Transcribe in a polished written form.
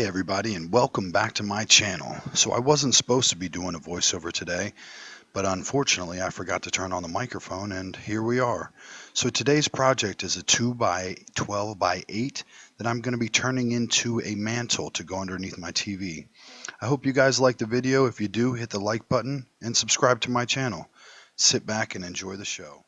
Hey everybody, and welcome back to my channel. So I wasn't supposed to be doing a voiceover today, but unfortunately I forgot to turn on the microphone, and here we are. So today's project is a 2 by 12 by 8 that I'm going to be turning into a mantle to go underneath my TV. I hope you guys like the video. If you do, hit the like button and subscribe to my channel. Sit back and enjoy the show.